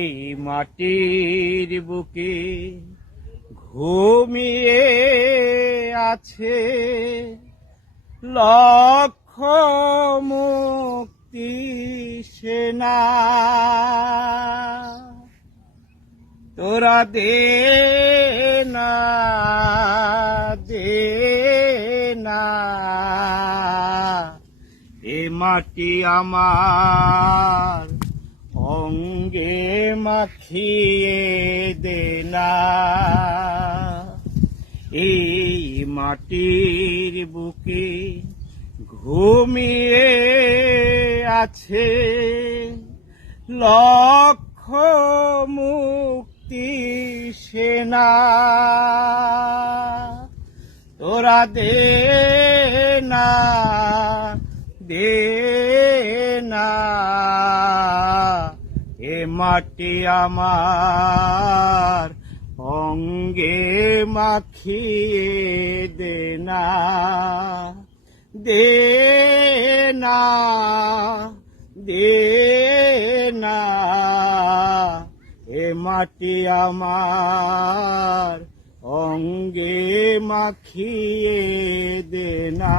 এই মাটির বুকে ঘুমিয়ে আছে লক্ষ মুক্তি সেনা। তোরা দে না এ মাটি আমার অঙ্গে মাখিয়ে দে না। এই মাটির বুকে ঘুমিয়ে আছে লক্ষ মুক্তি সেনা। তোরা দে না এ মাটি আমার অঙ্গে মাখিয়ে দে না। দে না এ মাটি আমার অঙ্গে মাখিয়ে দে না।